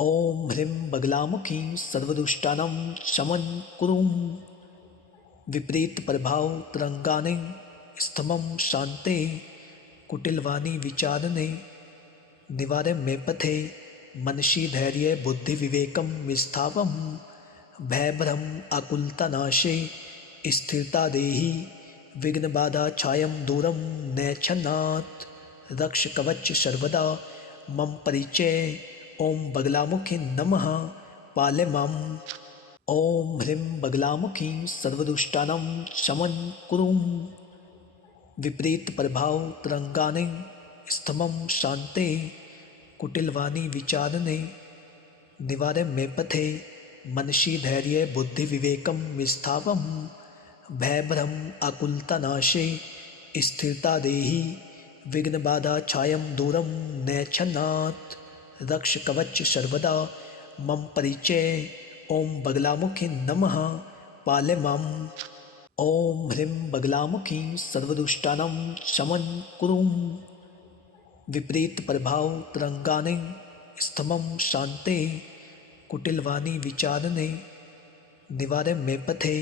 ॐ ह्रीं बगलामुखी सर्वदुष्टानां शमं कुरुं विपरीतप्रभावतरङ्गानि स्तमं शान्ते कुटिलवाणी विचारणे निवारय मे पथे मनसि धैर्य बुद्धिविवेकं विस्थापं भयभ्रम आकुलतानाशे स्थिरता देहि विघ्नबाधा छायं दूरं नैच्छन्नाथ रक्ष कवच सर्वदा मम परिचय ओम बगलामुखी नमः पालय माम्। ॐ ह्रीं बगलामुखी सर्वदुष्टानां शमं कुरुं विपरीतप्रभावतरङ्गानि स्तमं शान्ते कुटिलवाणी विचारणे निवारय मे पथे मनसि धैर्य बुद्धिविवेकं विस्थापं भयभ्रम आकुलतानाशे स्थिरता देहि विघ्नबाधा छायं दूरं नैच्छन्नाथ रक्ष कवच सर्वदा मम परिचय ओम बगलामुखी नमः पालय माम्। ॐ ह्रीं बगलामुखी सर्वदुष्टानां शमं कुरुं विपरीतप्रभावतरङ्गानि स्तमं शान्ते कुटिलवाणी विचारणे निवारय मे पथे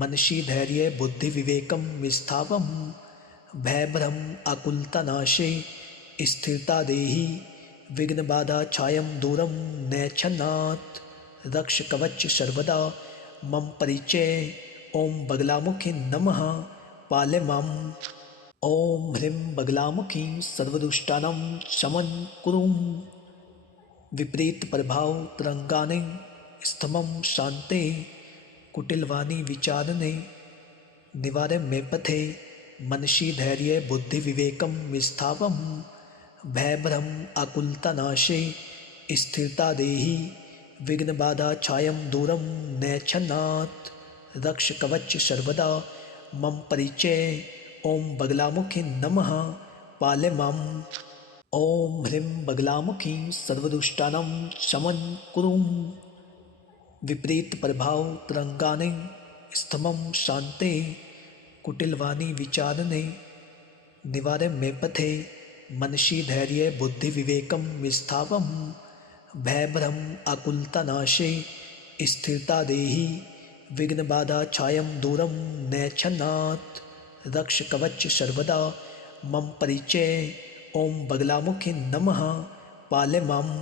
मनसि धैर्य बुद्धिविवेकं विस्थापं भयभ्रम आकुलतानाशे स्थिरता देहि विघ्नबाधा छायं दूरं नैच्छन्नाथ रक्ष कवच सर्वदा मम परिचय ओम बगलामुखी नमः पालय माम्। ॐ ह्रीं बगलामुखी सर्वदुष्टानां शमं कुरुं विपरीतप्रभावतरङ्गानि स्तमं शान्ते कुटिलवाणी विचारणे निवारय मे पथे मनसि धैर्य बुद्धिविवेकं विस्थापं भयभ्रम आकुलतानाशे स्थिरता देहि विघ्नबाधा छायं दूरं नैच्छन्नाथ रक्ष कवच सर्वदा मम परिचय ओम बगलामुखी नमः पालय माम्। ॐ ह्रीं बगलामुखी सर्वदुष्टानां शमं कुरुं विपरीतप्रभावतरङ्गानि स्तमं शान्ते कुटिलवाणी विचारणे निवारय मे पथे मनसि धैर्य बुद्धिविवेकं विस्थापं भयभ्रम आकुलतानाशे स्थिरता देहि विघ्नबाधा छायं दूरं नैच्छन्नाथ रक्ष कवच सर्वदा मम परिचय ओम बगलामुखी नमः पालय माम्।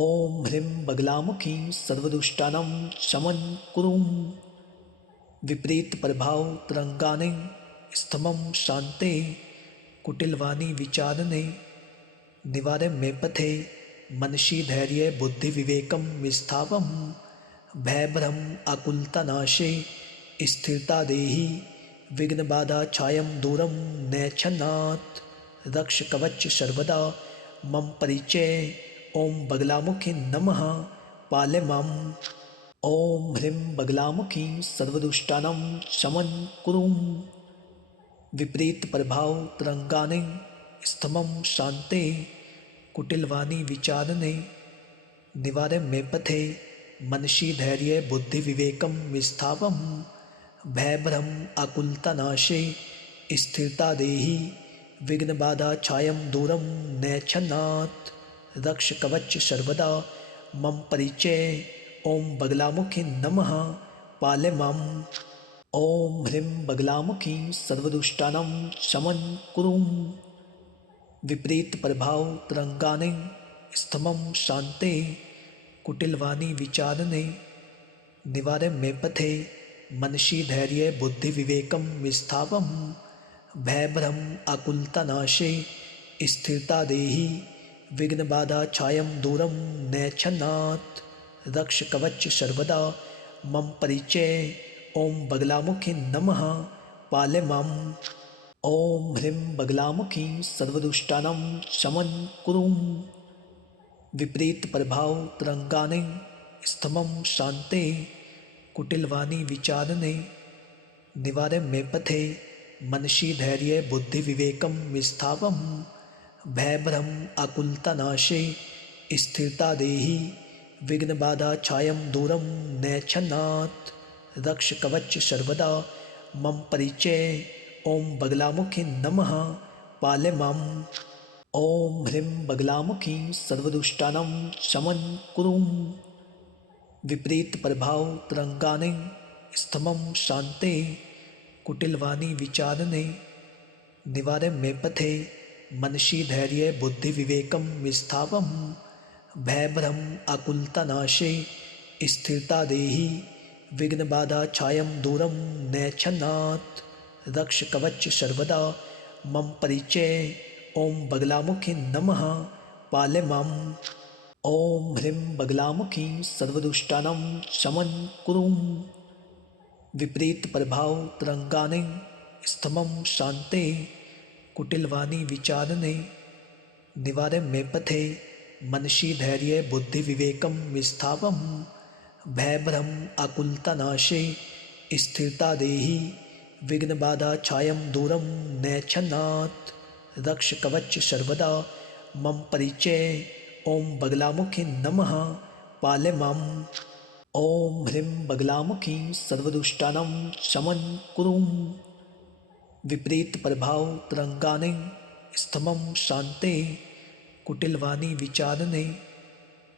ॐ ह्रीं बगलामुखी सर्वदुष्टानां शमं कुरुं विपरीतप्रभावतरङ्गानि स्तमं शान्ते कुटिलवाणी विचारणे निवारय मे पथे मनसि धैर्य बुद्धिविवेकं विस्थापं भयभ्रम आकुलतानाशे स्थिरता देहि विघ्नबाधा छायं दूरं नैच्छन्नाथ रक्ष कवच सर्वदा मम परिचय ओम बगलामुखी नमः पालय माम्। ॐ ह्रीं बगलामुखी सर्वदुष्टानां शमं कुरुं विपरीतप्रभावतरङ्गानि स्तमं शान्ते कुटिलवाणी विचारणे निवारय मे पथे मनसि धैर्य बुद्धिविवेकं विस्थापं भयभ्रम आकुलतानाशे स्थिरता देहि विघ्नबाधा छायं दूरं नैच्छन्नाथ रक्ष कवच सर्वदा मम परिचय ओम बगलामुखी नमः पालय माम्। ॐ ह्रीं बगलामुखी सर्वदुष्टानां शमं कुरुं विपरीतप्रभावतरङ्गानि स्तमं शान्ते कुटिलवाणी विचारणे निवारय मे पथे मनसि धैर्य बुद्धिविवेकं विस्थापं भयभ्रम आकुलतानाशे स्थिरता देहि विघ्नबाधा छायं दूरं नैच्छन्नाथ रक्ष कवच सर्वदा मम परिचय ओम बगलामुखी नमः पालय माम्। ॐ ह्रीं बगलामुखी सर्वदुष्टानां शमं कुरुं विपरीतप्रभावतरङ्गानि स्तमं शान्ते कुटिलवाणी विचारणे निवारय मे पथे मनसि धैर्य बुद्धिविवेकं विस्थापं भयभ्रम आकुलतानाशे स्थिरता देहि विघ्नबाधा छायं दूरं नैच्छन्नाथ रक्ष कवच सर्वदा मम परिचय ओम बगलामुखी नमः पालय माम्। ॐ ह्रीं बगलामुखी सर्वदुष्टानां शमं कुरु विपरीतप्रभावतरङ्गानि स्तमं शान्ते कुटिलवाणी विचारणे निवारे मे पथे मनसि धैर्ये बुद्धिविवेकं विस्थापं भयभ्रम आकुलतानाशे स्थिरता देहि विघ्नबाधा छायं दूरं नैच्छन्नात् रक्ष कवच सर्वदा मम परिचय ॐ बगलामुखी नमः पालय माम् ॐ ह्रीं बगलामुखी सर्वदुष्टानां शमं कुरु विपरीतप्रभावतरङ्गानि स्तमं शान्ते कुटिलवाणी विचारणे निवारे मे पथे मनसि धैर्ये बुद्धिविवेकं विस्थापं भयभ्रम आकुलतानाशे स्थिरता देहि विघ्नबाधा छायं दूरं नैच्छन्नात् रक्ष कवच सर्वदा मम परिचय ॐ बगलामुखी नमः पालय माम् ॐ ह्रीं बगलामुखी सर्वदुष्टानां शमं कुरु विपरीतप्रभावतरङ्गानि स्तमं शान्ते कुटिलवाणी विचारणे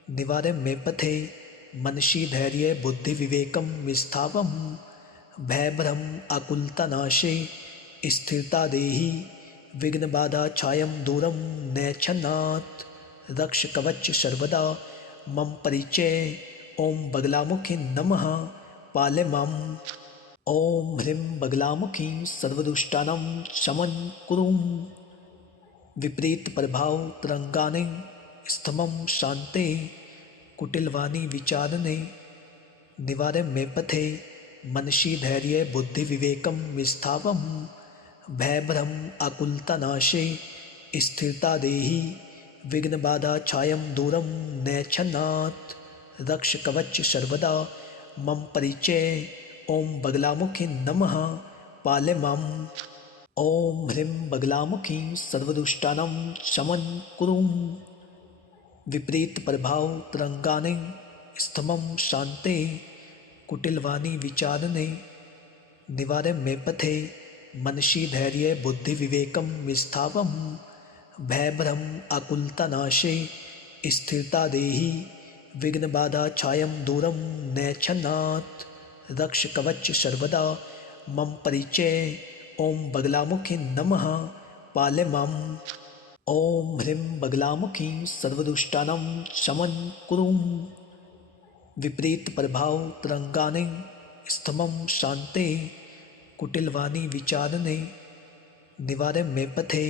निवारे मे पथे मनसि धैर्ये बुद्धिविवेकं विस्थापं भयभ्रम आकुलतानाशे स्थिरता देहि विघ्नबाधा छायं दूरं नैच्छन्नात् रक्ष कवच सर्वदा मम परिचय ॐ बगलामुखी नमः पालय माम् ॐ ह्रीं बगलामुखी सर्वदुष्टानां शमं कुरु विपरीतप्रभावतरङ्गानि स्तमं शान्ते कुटिलवाणी विचारणे निवारे मे पथे मनसि धैर्ये बुद्धिविवेकं विस्थापं भयभ्रम आकुलतानाशे स्थिरता देहि विघ्नबाधा छायं दूरं नैच्छन्नात् रक्ष कवच सर्वदा मम परिचय ॐ बगलामुखी नमः पालय माम् ॐ ह्रीं बगलामुखी सर्वदुष्टानां शमं कुरु विपरीतप्रभावतरङ्गानि स्तमं शान्ते कुटिलवाणी विचारणे निवारे मे पथे मनसि धैर्ये बुद्धिविवेकं विस्थापं भयभ्रम आकुलतानाशे स्थिरता देहि विघ्नबाधा छायं दूरं नैच्छन्नात् रक्ष कवच सर्वदा मम परिचय ॐ बगलामुखी नमः पालय माम् ॐ ह्रीं बगलामुखी सर्वदुष्टानां शमं कुरु विपरीतप्रभावतरङ्गानि स्तमं शान्ते कुटिलवाणी विचारणे निवारे मे पथे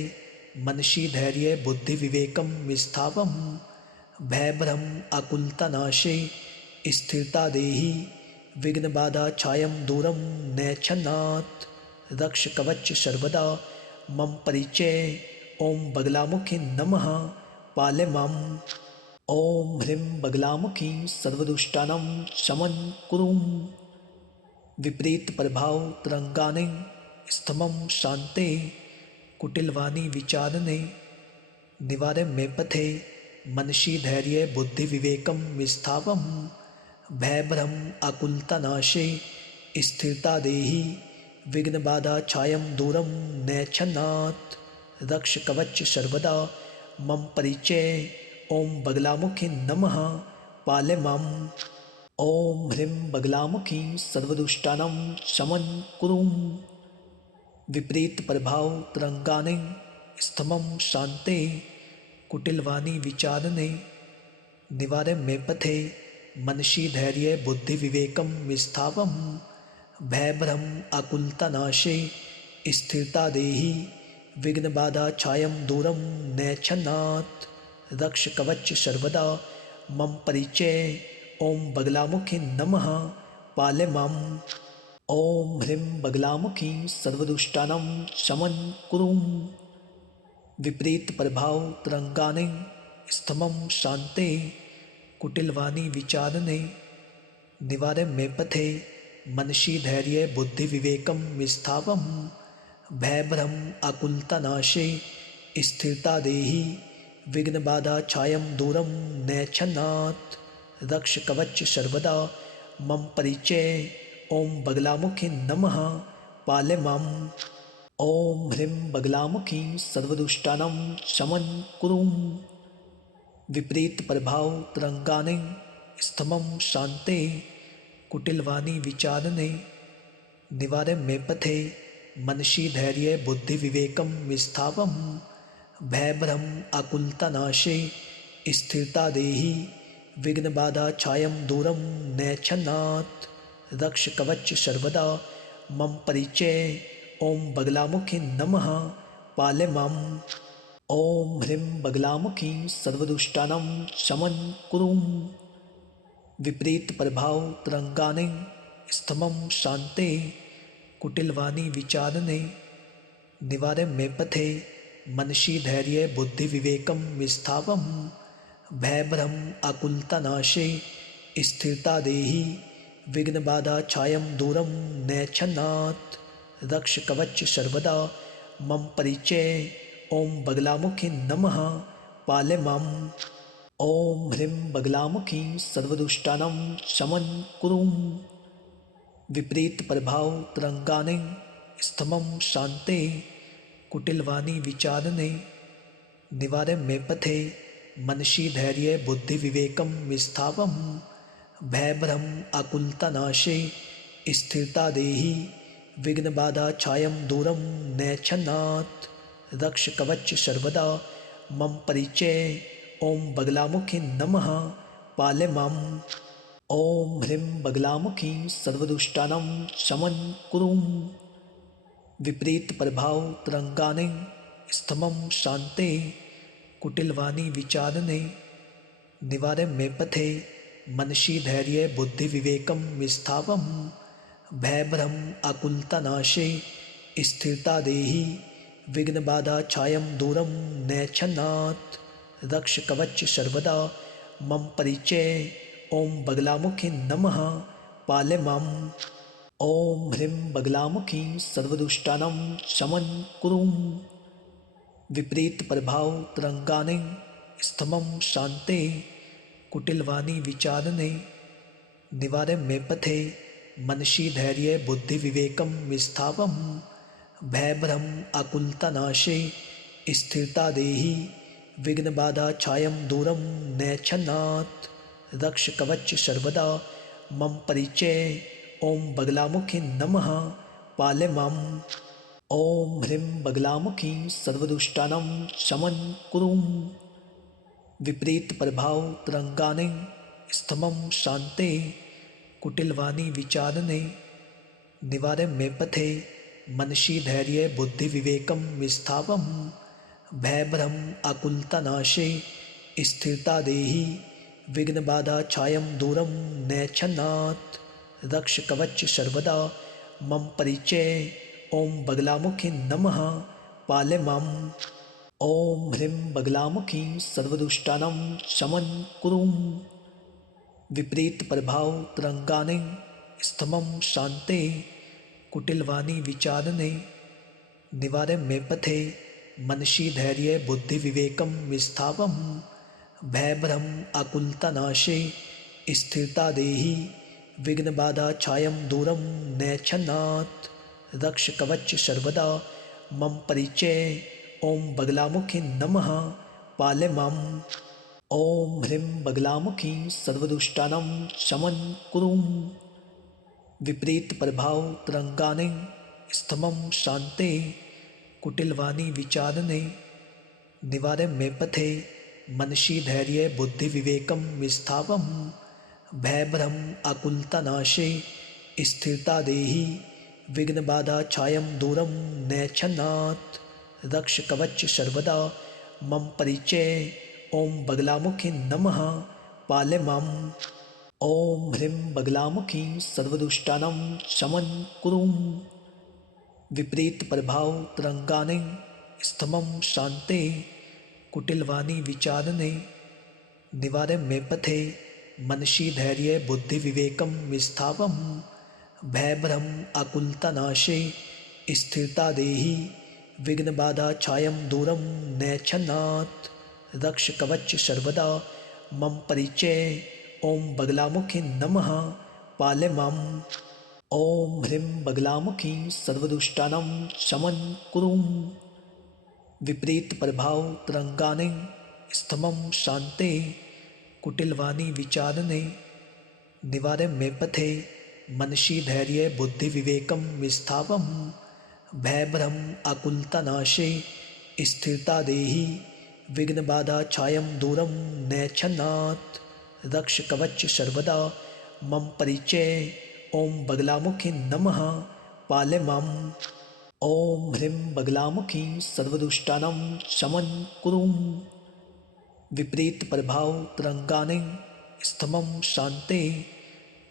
मनसि धैर्ये बुद्धिविवेकं विस्थापं भयभ्रम आकुलतानाशे स्थिरता देहि विघ्नबाधा छायं दूरं नैच्छन्नात् रक्ष कवच सर्वदा मम परिचय ॐ बगलामुखी नमः पालय माम् ॐ ह्रीं बगलामुखी सर्वदुष्टानां शमं कुरु विपरीतप्रभावतरङ्गानि स्तमं शान्ते कुटिलवाणी विचारणे निवारे मे पथे मनसि धैर्ये बुद्धिविवेकं विस्थापं भयभ्रम आकुलतानाशे स्थिरता देहि विघ्नबाधा छायं दूरं नैच्छन्नात् रक्ष कवच सर्वदा मम परिचय ॐ बगलामुखी नमः पालय माम् ॐ ह्रीं बगलामुखी सर्वदुष्टानां शमं कुरु विपरीतप्रभावतरङ्गानि स्तमं शान्ते कुटिलवाणी विचारणे निवारे मे पथे मनसि धैर्ये बुद्धिविवेकं विस्थापं भयभ्रम आकुलतानाशे स्थिरता देहि विघ्नबाधा छायं दूरं नैच्छन्नात् रक्ष कवच सर्वदा मम परिचय ॐ बगलामुखी नमः पालय माम् ॐ ह्रीं बगलामुखी सर्वदुष्टानां शमं कुरु विपरीतप्रभावतरङ्गानि स्तमं शान्ते कुटिलवाणी विचारणे निवारे मे पथे मनसि धैर्ये बुद्धिविवेकं विस्थापं भयभ्रम आकुलतानाशे स्थिरता देहि विघ्नबाधा छायं दूरं नैच्छन्नात् रक्ष कवच सर्वदा मम परिचय ॐ बगलामुखी नमः पालय माम् ॐ ह्रीं बगलामुखी सर्वदुष्टानां शमं कुरुं विपरीतप्रभावतरङ्गानि स्तमं शान्ते कुटिलवाणी विचारणे निवारय मे पथे मनसि धैर्ये बुद्धिविवेकं विस्थापं भयभ्रम आकुलतानाशे स्थिरता देहि विघ्नबाधा छायं दूरं नैच्छन्नात् रक्ष कवच सर्वदा मम परिचय ॐ बगलामुखी नमः पालय माम् ॐ ह्रीं बगलामुखी सर्वदुष्टानां शमं कुरुं विपरीतप्रभावतरङ्गानि स्तमं शान्ते कुटिलवाणी विचारणे निवारय मे पथे मनसि धैर्ये बुद्धिविवेकं विस्थापं भयभ्रम आकुलतानाशे स्थिरता देहि विघ्नबाधा छायं दूरं नैच्छन्नात् रक्ष कवच सर्वदा मम परिचय ॐ बगलामुखी नमः पालय माम् ॐ ह्रीं बगलामुखी सर्वदुष्टानां शमं कुरुं विपरीतप्रभावतरङ्गानि स्तमं शान्ते कुटिलवाणी विचारणे निवारय मे पथे मनसि धैर्ये बुद्धिविवेकं विस्थापं भयभ्रम आकुलतानाशे स्थिरता देहि विघ्नबाधा छायं दूरं नैच्छन्नात् रक्ष कवच सर्वदा मम परिचय ॐ बगलामुखी नमः पालय माम् ॐ ह्रीं बगलामुखी सर्वदुष्टानां शमं कुरुं विपरीतप्रभावतरङ्गानि स्तमं शान्ते कुटिलवाणी विचारणे निवारय मे पथे मनसि धैर्ये बुद्धिविवेकं विस्थापं भयभ्रम आकुलतानाशे स्थिरता देहि विघ्नबाधा छायं दूरं नैच्छन्नात् रक्ष कवच सर्वदा मम परिचय ॐ बगलामुखी नमः पालय माम् ॐ ह्रीं बगलामुखी सर्वदुष्टानां शमं कुरुं विपरीतप्रभावतरङ्गानि स्तमं शान्ते कुटिलवाणी विचारणे निवारय मे पथे मनसि धैर्ये बुद्धिविवेकं विस्थापं भयभ्रम आकुलतानाशे स्थिरता देहि विघ्नबाधा छायं दूरं नैच्छन्नात् रक्ष कवच सर्वदा मम परिचय ॐ बगलामुखी नमः पालय माम् ॐ ह्रीं बगलामुखी सर्वदुष्टानां शमं कुरुं विपरीतप्रभावतरङ्गानि स्तमं शान्ते कुटिलवाणी विचारणे निवारय मे पथे मनसि धैर्ये बुद्धिविवेकं विस्थापं भयभ्रम आकुलतानाशे स्थिरता देहि विघ्नबाधा छायं दूरं नैच्छन्नात् रक्ष कवच सर्वदा मम परिचय ॐ बगलामुखी नमः पालय माम् ॐ ह्रीं बगलामुखी सर्वदुष्टानां शमं कुरुं विपरीतप्रभावतरङ्गानि स्तमं शान्ते कुटिलवाणी विचारणे निवारय मे पथे मनसि धैर्ये बुद्धिविवेकं विस्थापं भयभ्रम आकुलतानाशे स्थिरता देहि विघ्नबाधा छायं दूरं नैच्छन्नात् रक्ष कवच सर्वदा मम परिचय ॐ बगलामुखी नमः पालय माम् ॐ ह्रीं बगलामुखी सर्वदुष्टानां शमं कुरुं विपरीतप्रभावतरङ्गानि स्तमं शान्ते कुटिलवाणी विचारणे निवारय मे पथे मनसि धैर्ये बुद्धिविवेकं विस्थापं भयभ्रम आकुलतानाशे स्थिरता देहि विघ्नबाधा छायं दूरं नैच्छन्नात् रक्ष कवच सर्वदा मम परिचय ॐ बगलामुखी नमः पालय माम् ॐ ह्रीं बगलामुखी सर्वदुष्टानां शमं कुरुं विपरीतप्रभावतरङ्गानि स्तमं शान्ते कुटिलवाणी विचारणे निवारय मे पथे मनसि धैर्ये बुद्धिविवेकं विस्थापं भयभ्रम आकुलतानाशे स्थिरता देहि विघ्नबाधा छायं दूरं नैच्छन्नात् रक्ष कवच सर्वदा मम परिचय ॐ बगलामुखी नमः पालय माम् ॐ ह्रीं बगलामुखी सर्वदुष्टानां शमं कुरुं विपरीतप्रभावतरङ्गानि स्तमं शान्ते कुटिलवाणी विचारणे निवारे मे पथे मनसि धैर्ये बुद्धिविवेकं विस्थापं भयभ्रम आकुलतानाशे स्थिरता देहि विघ्नबाधा छायं दूरं नैच्छन्नात् रक्ष कवच सर्वदा मम परिचय ॐ बगलामुखी नमः पालय माम् ॐ ह्रीं बगलामुखी सर्वदुष्टानां शमं कुरुं विपरीतप्रभावतरङ्गानि स्तमं शान्ते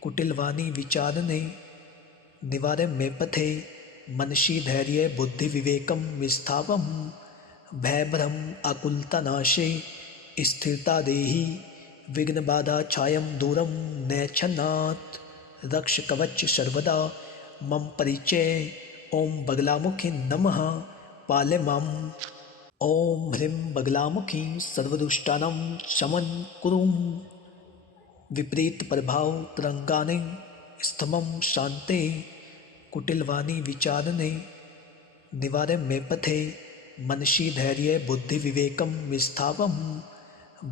कुटिलवाणी विचारणे निवारे मे पथे मनसि धैर्ये बुद्धिविवेकं विस्थापं भयभ्रम आकुलतानाशे स्थिरता देहि विघ्नबाधा छायं दूरं नैच्छन्नात् रक्ष कवच सर्वदा मम परिचय ॐ बगलामुखी नमः पालय माम् ॐ ह्रीं बगलामुखी सर्वदुष्टानां शमं कुरुं विपरीतप्रभावतरङ्गानि स्तमं शान्ते कुटिलवाणी विचारणे निवारे मे पथे मनसि धैर्ये बुद्धिविवेकं विस्थापं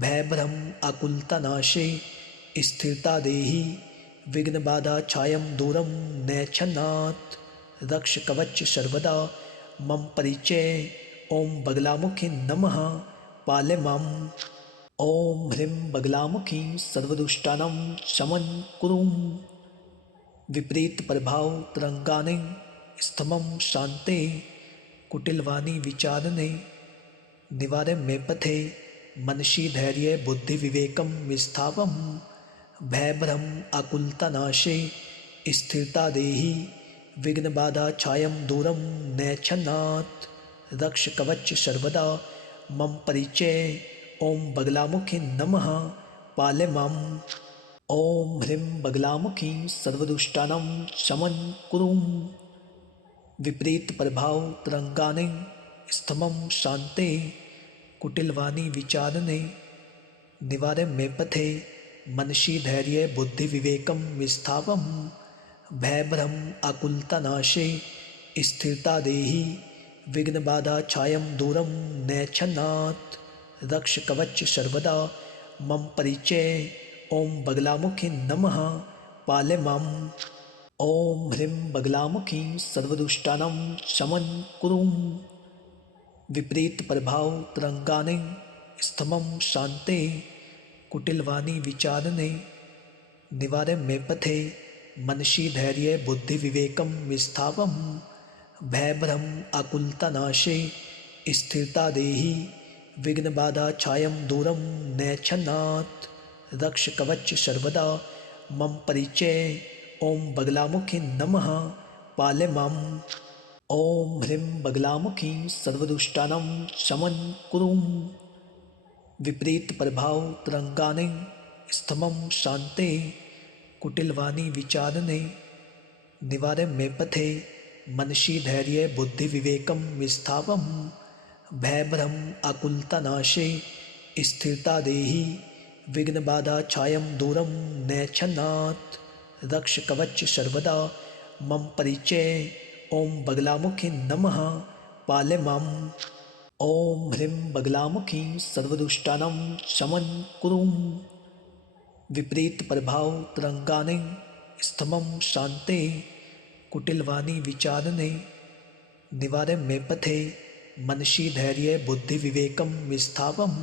भयभ्रम आकुलतानाशे स्थिरता देहि विघ्नबाधा छायं दूरं नैच्छन्नात् रक्ष कवच सर्वदा मम परिचय ॐ बगलामुखी नमः पालय माम् ॐ ह्रीं बगलामुखी सर्वदुष्टानां शमं कुरुं विपरीतप्रभावतरङ्गानि स्तमं शान्ते कुटिलवाणी विचारणे निवारे मे पथे मनसि धैर्ये बुद्धिविवेकं विस्थापं भयभ्रम आकुलतानाशे स्थिरता देहि विघ्नबाधा छायं दूरं नैच्छन्नात् रक्ष कवच सर्वदा मम परिचय ॐ बगलामुखी नमः पालय माम् ॐ ह्रीं बगलामुखी सर्वदुष्टानां शमं कुरुं विपरीतप्रभावतरङ्गानि स्तमं शान्ते कुटिलवाणी विचारणे निवारे मे पथे मनसि धैर्ये बुद्धिविवेकं विस्थापं भयभ्रम आकुलतानाशे स्थिरता देहि विघ्नबाधा छायं दूरं नैच्छन्नात् रक्ष कवच सर्वदा मम परिचय ॐ बगलामुखी नमः पालय माम् ॐ ह्रीं बगलामुखी सर्वदुष्टानां शमं कुरुं विपरीतप्रभावतरङ्गानि स्तमं शान्ते कुटिलवाणी विचारणे निवारे मे पथे मनसि धैर्ये बुद्धिविवेकं विस्थापं भयभ्रम आकुलतानाशे स्थिरता देहि विघ्नबाधा छायं दूरं नैच्छन्नात् रक्ष कवच सर्वदा मम परिचय ॐ बगलामुखी नमः पालय माम् ॐ ह्रीं बगलामुखी सर्वदुष्टानां शमं कुरुं विपरीतप्रभावतरङ्गानि स्तमं शान्ते कुटिलवाणी विचारणे निवारे मे पथे मनसि धैर्ये बुद्धिविवेकं विस्थापं भयभ्रम आकुलतानाशे स्थिरता देहि विघ्नबाधा छायं दूरं नैच्छन्नात् रक्ष कवच सर्वदा मम परिचय ॐ बगलामुखी नमः पालय माम् ॐ ह्रीं बगलामुखी सर्वदुष्टानां शमं कुरुं विपरीतप्रभावतरङ्गानि स्तमं शान्ते कुटिलवाणी विचारणे निवारे मे पथे मनसि धैर्ये बुद्धिविवेकं विस्थापं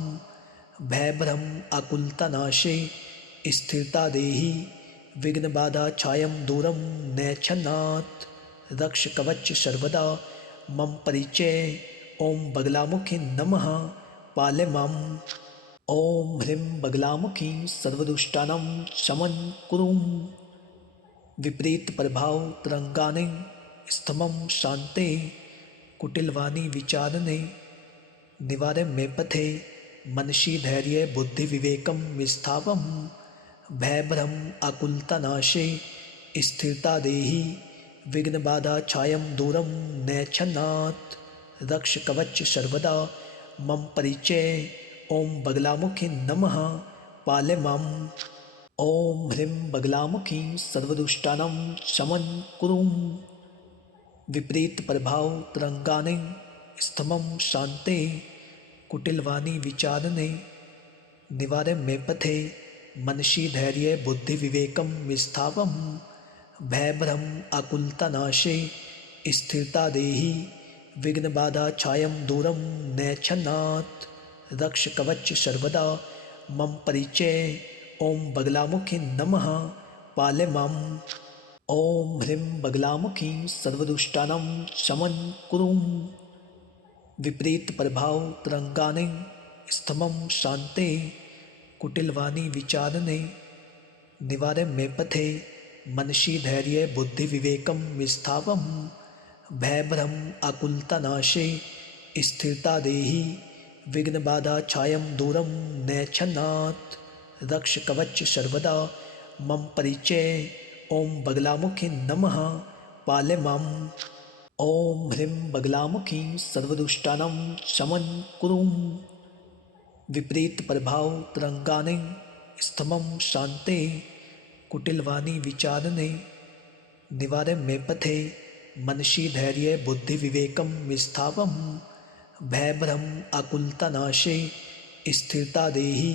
भयभ्रम आकुलतानाशे स्थिरता देहि विघ्नबाधा छायं दूरं नैच्छन्नात् रक्ष कवच सर्वदा मम परिचय ॐ बगलामुखी नमः पालय माम् ॐ ह्रीं बगलामुखी सर्वदुष्टानां शमं कुरुं विपरीतप्रभावतरङ्गानि स्तमं शान्ते कुटिलवाणी विचारणे निवारे मे पथे मनसि धैर्ये बुद्धिविवेकं विस्थापं भयभ्रम आकुलतानाशे स्थिरता देहि विघ्नबाधा छायं दूरं नैच्छन्नात् रक्ष कवच सर्वदा मम परिचय ॐ बगलामुखी नमः पालय माम् ॐ ह्रीं बगलामुखी सर्वदुष्टानां शमं कुरुं विपरीतप्रभाव तरंगाने स्तमं शान्ते कुटिलवाणी विचारणे निवारे मे पथे मनसि धैर्य बुद्धि विवेकं विस्थापं भयभ्रम आकुलतानाशे स्थिरता देहि विघ्न बाधा छायं दूरं नैच्छन्नात् रक्ष कवच सर्वदा मम परिचय ओम बगलामुखी नमः पाले माम। ओम ह्रीं बगलामुखी सर्वदुष्टानां शमं कुरुं विपरीत प्रभाव तरंगाने स्तमं शान्ते कुटिलवाणी विचारणे निवारे मे पथे मनसि धैर्य बुद्धि विवेकं विस्थापं भयभ्रम आकुलतानाशे स्थिरता देहि विघ्न बाधा छायं दूरं नैच्छन्नात् रक्ष कवच सर्वदा मम परिचय ओम बगलामुखी नमः पाले माम। ओम ह्रीं बगलामुखी सर्वदुष्टानां शमं कुरुं विपरीत प्रभाव तरंगाने स्तमं शान्ते कुटिलवाणी विचारणे निवारे मे पथे मनसि धैर्य बुद्धि विवेकं विस्थापं भयभ्रम आकुलतानाशे स्थिरता देहि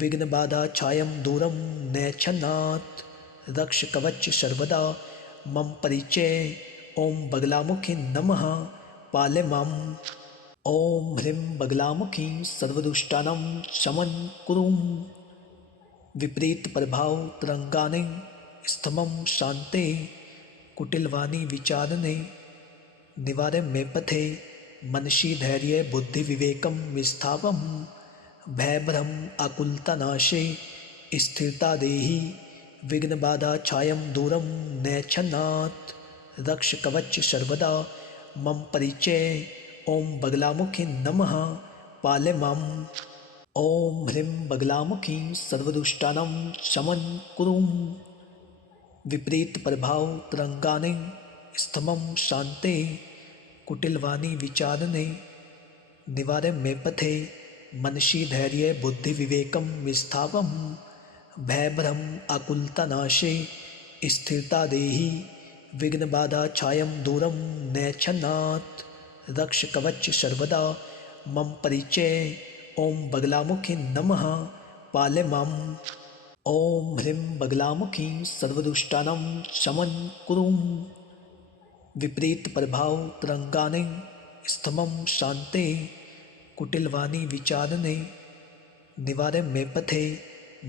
विघ्न बाधा छायं दूरं नैच्छन्नात् रक्ष कवच सर्वदा मम परिचय ओम बगलामुखी नमः पाले माम। ओम ह्रीं बगलामुखी सर्वदुष्टानां शमं कुरुं विपरीत प्रभाव तरंगाने स्तमं शान्ते कुटिलवाणी विचारणे निवारे मे पथे मनसि धैर्य बुद्धि विवेकं विस्थापं भयभ्रम आकुलतानाशे स्थिरता देहि विघ्न बाधा छायं दूरं नैच्छन्नात् रक्ष कवच सर्वदा मम परिचय ओम बगलामुखी नमः पाले माम। ओम ह्रीं बगलामुखी सर्वदुष्टानां शमं कुरुं विपरीत प्रभाव तरंगाने स्तमं शान्ते कुटिलवाणी विचारणे निवारे मे पथे मनसि धैर्य बुद्धि विवेकं विस्थापं भयभ्रम आकुलतानाशे स्थिरता देहि विघ्न बाधा छायं दूरं नैच्छन्नात् रक्ष कवच सर्वदा मम परिचय ओम बगलामुखी नमः पाले माम। ओम ह्रीं बगलामुखी सर्वदुष्टानां शमं कुरुं विपरीत प्रभाव तरंगाने स्तमं शान्ते कुटिलवाणी विचारणे निवारे मे पथे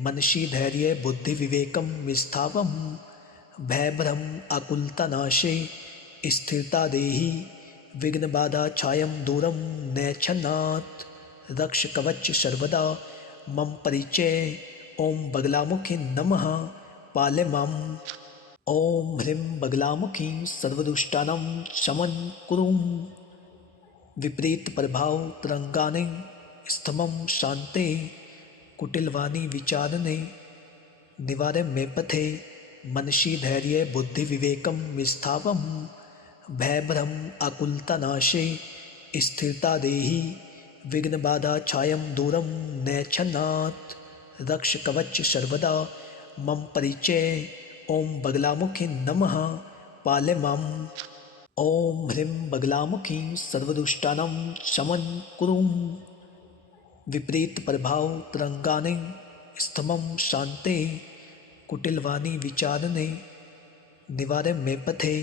मनसि धैर्य बुद्धि विवेकं विस्थापं भयभ्रम आकुलतानाशे स्थिरता देहि विघ्न बाधा छायं दूरं नैच्छन्नात् रक्ष कवच सर्वदा मम परिचय ओम बगलामुखी नमः पाले माम। ओम ह्रीं बगलामुखी सर्वदुष्टानां शमं कुरुं विपरीत प्रभाव तरंगाने स्तमं शान्ते कुटिलवाणी विचारणे निवारे मे पथे मनसि धैर्य बुद्धि विवेकं विस्थापं भयभ्रम आकुलतानाशे स्थिरता देहि विघ्न बाधा छायं दूरं नैच्छन्नात् रक्ष कवच सर्वदा मम परिचय ओम बगलामुखी नमः पाले माम। ओम ह्रीं बगलामुखी सर्वदुष्टानां शमं कुरुं विपरीत प्रभाव तरंगाने स्तमं शान्ते कुटिलवाणी विचारणे निवारे मे पथे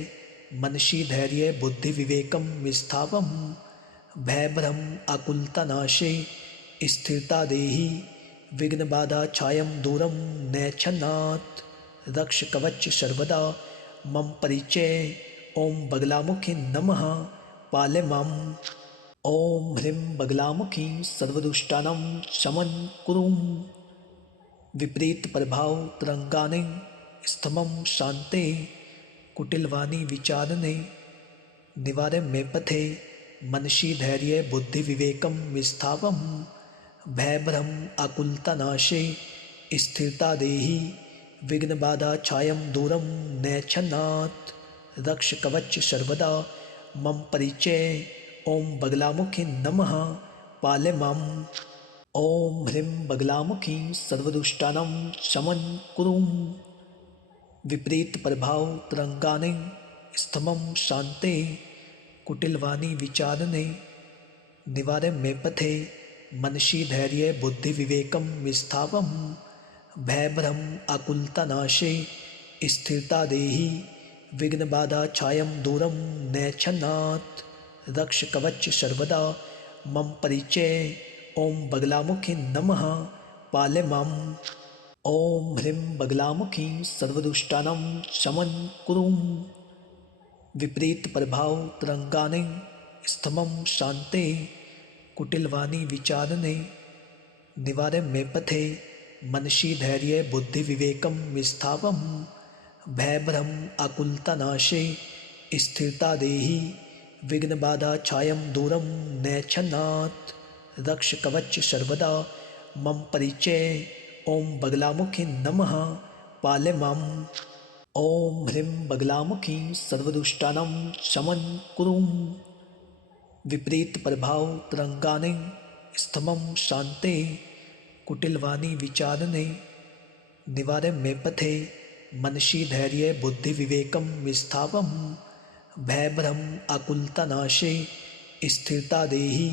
मनसि धैर्य बुद्धि विवेकं विस्थापं भयभ्रम आकुलतानाशे स्थिरता देहि विघ्न बाधा छायं दूरं नैच्छन्नात् रक्ष कवच सर्वदा मम परिचय ओम बगलामुखी नमः पाले माम। ओम ह्रीं बगलामुखी सर्वदुष्टानां शमं कुरुं विपरीत प्रभाव तरंगाने स्तमं शान्ते कुटिलवाणी विचारणे निवारे मे पथे मनसि धैर्य बुद्धि विवेकं विस्थापं भयभ्रम आकुलतानाशे स्थिरता देहि विघ्न बाधा छायं दूरं नैच्छन्नात् रक्ष कवच सर्वदा मम परिचय ओम बगलामुखी नमः पाले माम। ॐ ह्रीं बगलामुखी सर्वदुष्टानां शमं कुरु। विपरीत प्रभाव तरंगाने स्तमं शांते कुटिलवाणी विचारणे निवारे मे पथे मनसी धैर्य बुद्धि विवेकम विस्थावम भयभ्रम आकुलता नाशे स्थिरता देहि विघ्न बाधा छायम दूरम नैच्छन्नात् रक्ष कवच सर्वदा मम परिचय ओम बगलामुखी नमः पाले माम। ओम ह्रीं बगलामुखी सर्वदुष्टानां शमन कुरु। विपरीत प्रभाव तरंगाने स्तमं शांते कुटिलवाणी विचारणे निवारे मे पथे मनसी धैर्य बुद्धि विवेकम विस्थावम भयभ्रम आकुलता नाशे स्थिरता देहि विघ्न बाधा छायम दूरम नैच्छन्नात् रक्ष कवच सर्वदा मम परिचय ओम बगलामुखी नमः पाले माम। ओम ह्रीं बगलामुखी सर्वदुष्टानां शमन कुरु। विपरीत प्रभाव तरंगाने स्तमं शांते कुटिलवाणी विचारणे निवारे मे पथे मनसी धैर्य बुद्धि विवेकम विस्थावम भयभ्रम आकुलता नाशे स्थिरता देहि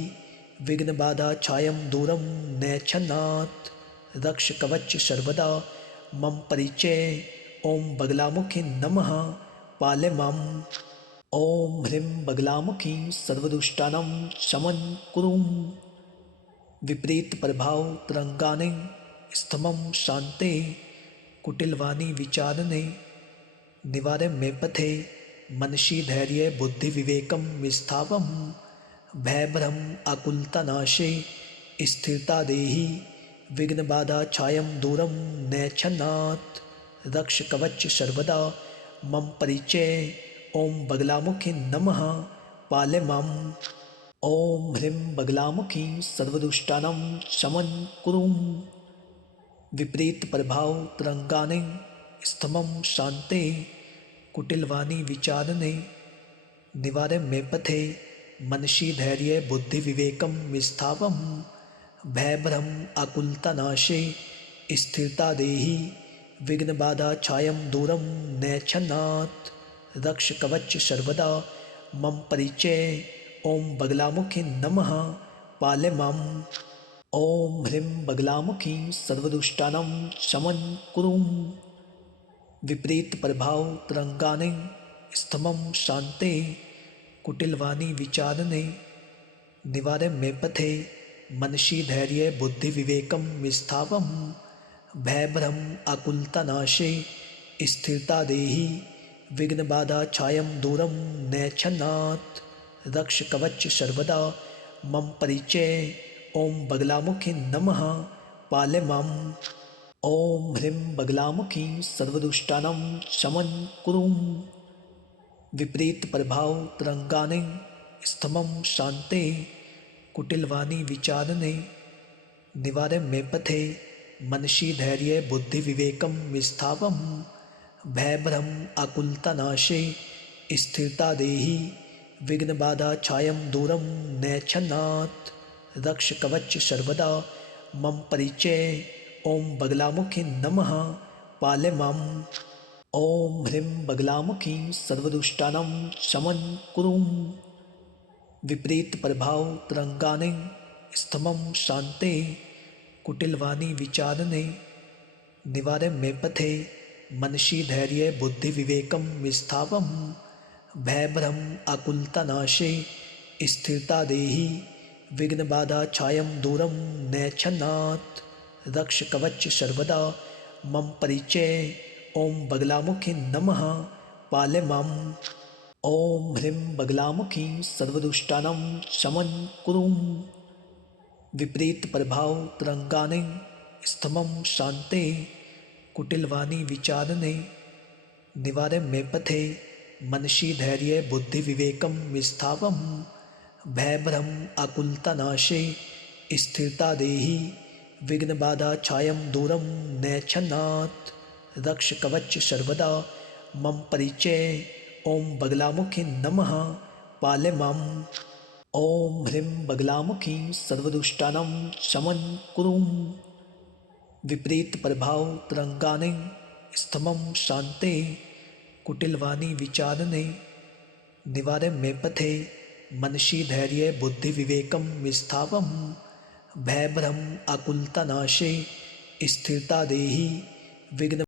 विघ्न बाधा छायम दूरम नैच्छन्नात् रक्ष कवच सर्वदा मम परिचय ओम बगलामुखी नमः पाले माम। ओम ह्रीं बगलामुखी सर्वदुष्टानां शमन कुरु। विपरीत प्रभाव तरंगाने स्तमं शांते कुटिलवाणी विचारणे निवारे मे पथे मनसी धैर्य बुद्धि विवेकम विस्थावम भयभ्रम आकुलता नाशे स्थिरता देहि विघ्न बाधा छायम दूरम नैच्छन्नात् रक्ष कवच सर्वदा मम परिचय ओम बगलामुखी नमः पाले माम। ओम ह्रीं बगलामुखी सर्वदुष्टानां शमन कुरु। विपरीत प्रभाव तरंगाने स्तमं शांते कुटिलवाणी विचारणे निवारे मे पथे मनसी धैर्य बुद्धि विवेकम विस्थावम भयभ्रम आकुलता नाशे स्थिरता देहि विघ्न बाधा छायम दूरम नैच्छन्नात् रक्ष कवच सर्वदा मम परिचय ओम बगलामुखी नमः पाले माम। ओम ह्रीं बगलामुखी सर्वदुष्टानां शमन कुरु। विपरीत प्रभाव तरंगाने स्तमं शांते कुटिलवाणी विचारणे निवारे मे पथे मनसी धैर्य बुद्धि विवेकम विस्थावम भयभ्रम आकुलता नाशे स्थिरता देहि विघ्न बाधा छायम दूरम नैच्छन्नात् रक्ष कवच सर्वदा मम परिचय ओम बगलामुखी नमः पाले माम। ओम ह्रीं बगलामुखी सर्वदुष्टानां शमन कुरु। विपरीत प्रभाव तरंगाने स्तमं शांते कुटिलवाणी विचारणे निवारे मे पथे मनसी धैर्य बुद्धि विवेकम विस्थावम भयभ्रम आकुलता नाशे स्थिरता देहि विघ्न बाधा छायम दूरम नैच्छन्नात् रक्ष कवच सर्वदा मम परिचय ओम बगलामुखी नमः पाले माम। ओम ह्रीं बगलामुखी सर्वदुष्टानां शमन कुरु। विपरीत प्रभाव तरंगाने स्तमं शांते कुटिलवाणी विचारणे निवारे मे पथे मनसी धैर्य बुद्धि विवेकम विस्थावम भयभ्रम आकुलता नाशे स्थिरता देहि विघ्न बाधा छायम दूरम नैच्छन्नात् रक्ष कवच सर्वदा मम परिचय ओम बगलामुखी नमः पाले माम। ओम ह्रीं बगलामुखी सर्वदुष्टानां शमन कुरु। विपरीत प्रभाव तरंगाने स्तमं शांते कुटिलवाणी विचारणे निवारे मे पथे मनसी धैर्य बुद्धि विवेकम विस्थावम भयभ्रम आकुलता नाशे स्थिरता देहि विघ्न बाधा छायम दूरम नैच्छन्नात् रक्ष कवच सर्वदा मम परिचय ओम बगलामुखी नमः पाले माम। ॐ ह्रीं बगलामुखी सर्वदुष्टानां शमन कुरु विपरीतप्रभावतरङ्गानि स्तमं शान्ते कुटिलवाणी विचारणे निवारे मे पथे मनसि धैर्ये बुद्धिविवेकं विस्थापं भयभ्रम आकुलतानाशे स्थिरता देहि विघ्न